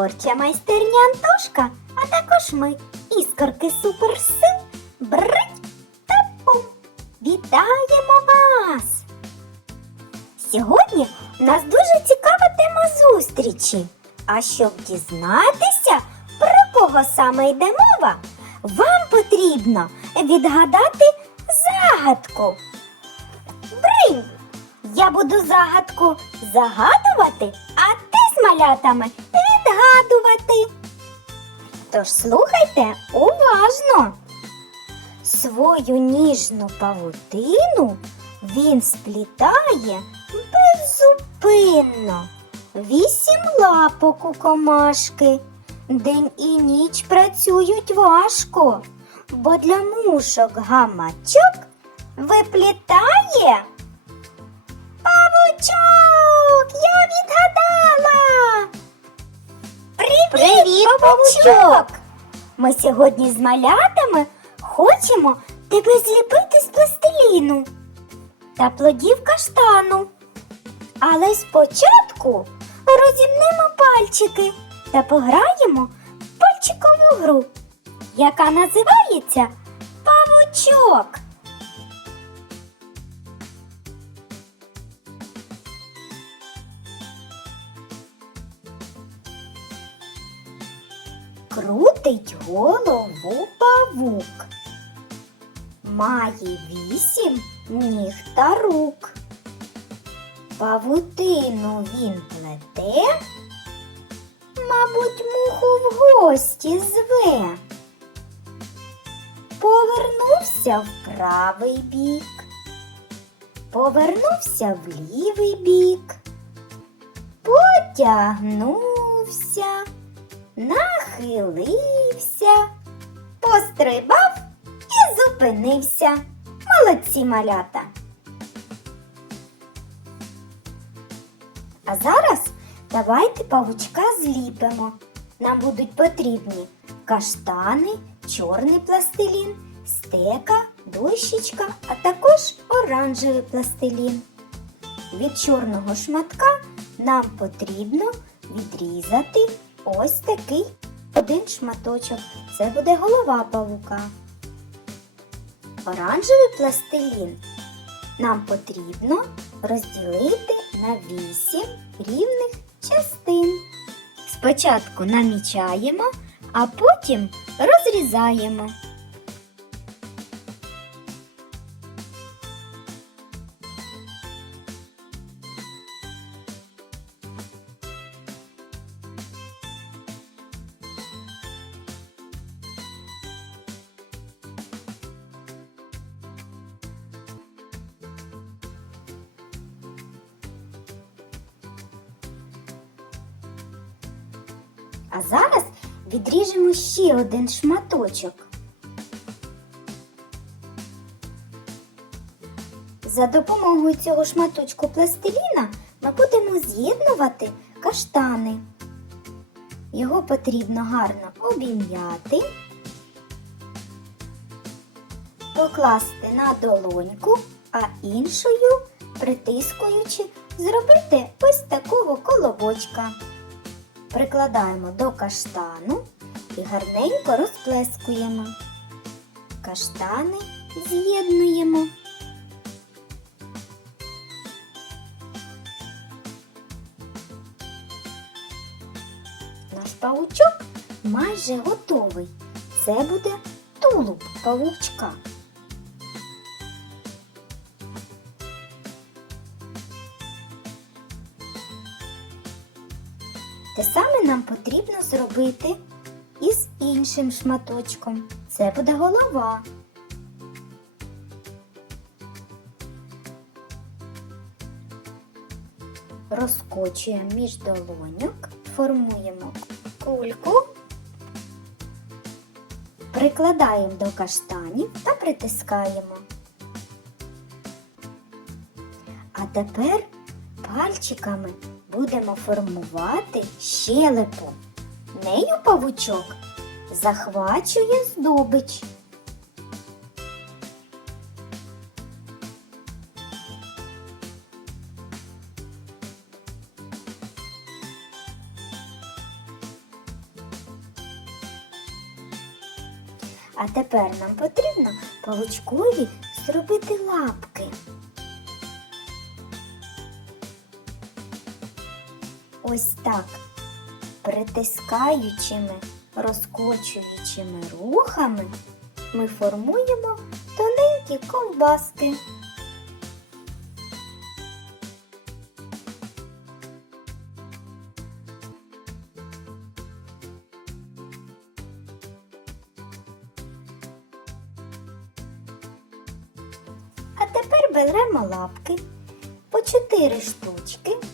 Творча майстерня Антошка, а також ми, іскорки суперсил, брить та пум. Вітаємо вас! Сьогодні у нас дуже цікава тема зустрічі. А щоб дізнатися, про кого саме йде мова, вам потрібно відгадати загадку. Бринь! Я буду загадку загадувати, а ти з малятами відгадувати. Тож слухайте уважно. Свою ніжну павутину він сплітає беззупинно. Вісім лапок у комашки. День і ніч працюють важко, бо для мушок гамачок виплітає Павучок! Я відгадала! Павучок! Ми сьогодні з малятами хочемо тебе зліпити з пластиліну та плодів каштану. Але спочатку розімнемо пальчики та пограємо в пальчикову гру, яка називається Павучок. Крутить голову павук. Має вісім ніг та рук. Павутину він плете, мабуть, муху в гості зве. Повернувся в правий бік, повернувся в лівий бік, потягнувся нахилився, пострибав і зупинився. Молодці малята. А зараз давайте павучка зліпимо. Нам будуть потрібні каштани, чорний пластилін, стека, дощечка, а також оранжевий пластилін. Від чорного шматка нам потрібно відрізати ось такий один шматочок. Це буде голова павука. Оранжевий пластилін нам потрібно розділити на 8 рівних частин. Спочатку намічаємо, а потім розрізаємо. А зараз відріжемо ще один шматочок. За допомогою цього шматочку пластиліна ми будемо з'єднувати каштани. Його потрібно гарно обім'яти, покласти на долоньку, а іншою, притискуючи, зробити ось такого колобочка прикладаємо до каштану і гарненько розплескуємо. Каштани з'єднуємо. Наш павучок майже готовий. Це буде тулуб павучка. Те саме нам потрібно зробити із іншим шматочком. Це буде голова. Розкочуємо між долоньок, формуємо кульку, прикладаємо до каштанів та притискаємо. А тепер пальчиками будемо формувати щелепу. Нею павучок захвачує здобич. А тепер нам потрібно павучкові зробити лапки. Ось так. Притискаючими, розкочуючими рухами ми формуємо тоненькі ковбаски. А тепер беремо лапки по 4 штучки.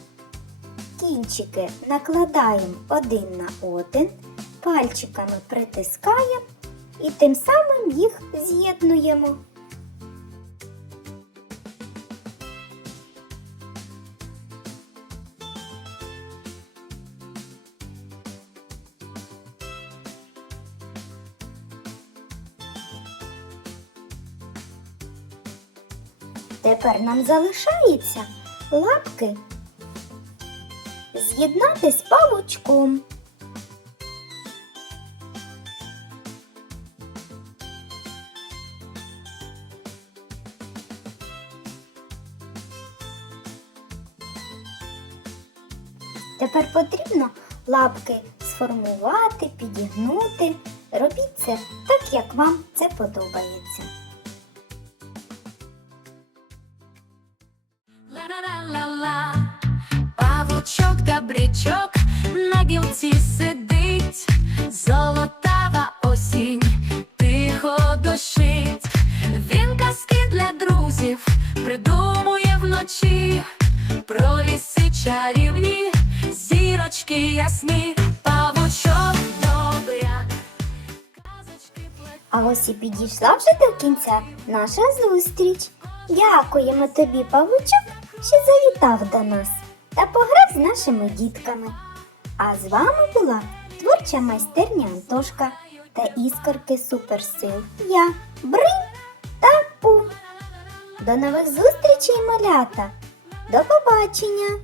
Кінчики накладаємо один на один, пальчиками притискаємо і тим самим їх з'єднуємо. Тепер нам залишається лапки з'єднати з павучком. Тепер потрібно лапки сформувати, підігнути. Робіть це так, як вам це подобається. Гілці сидить, золотава осінь, тихо дощить. Він казки для друзів придумує вночі, про ліси чарівні, зірочки ясні, павучок плетуть. А ось і підійшла вже до кінця наша зустріч. Дякуємо тобі, павучок, що завітав до нас та пограв з нашими дітками. А з вами була творча майстерня Антошка та іскорки суперсил. Я Бринь та Пум. До нових зустрічей, малята! До побачення!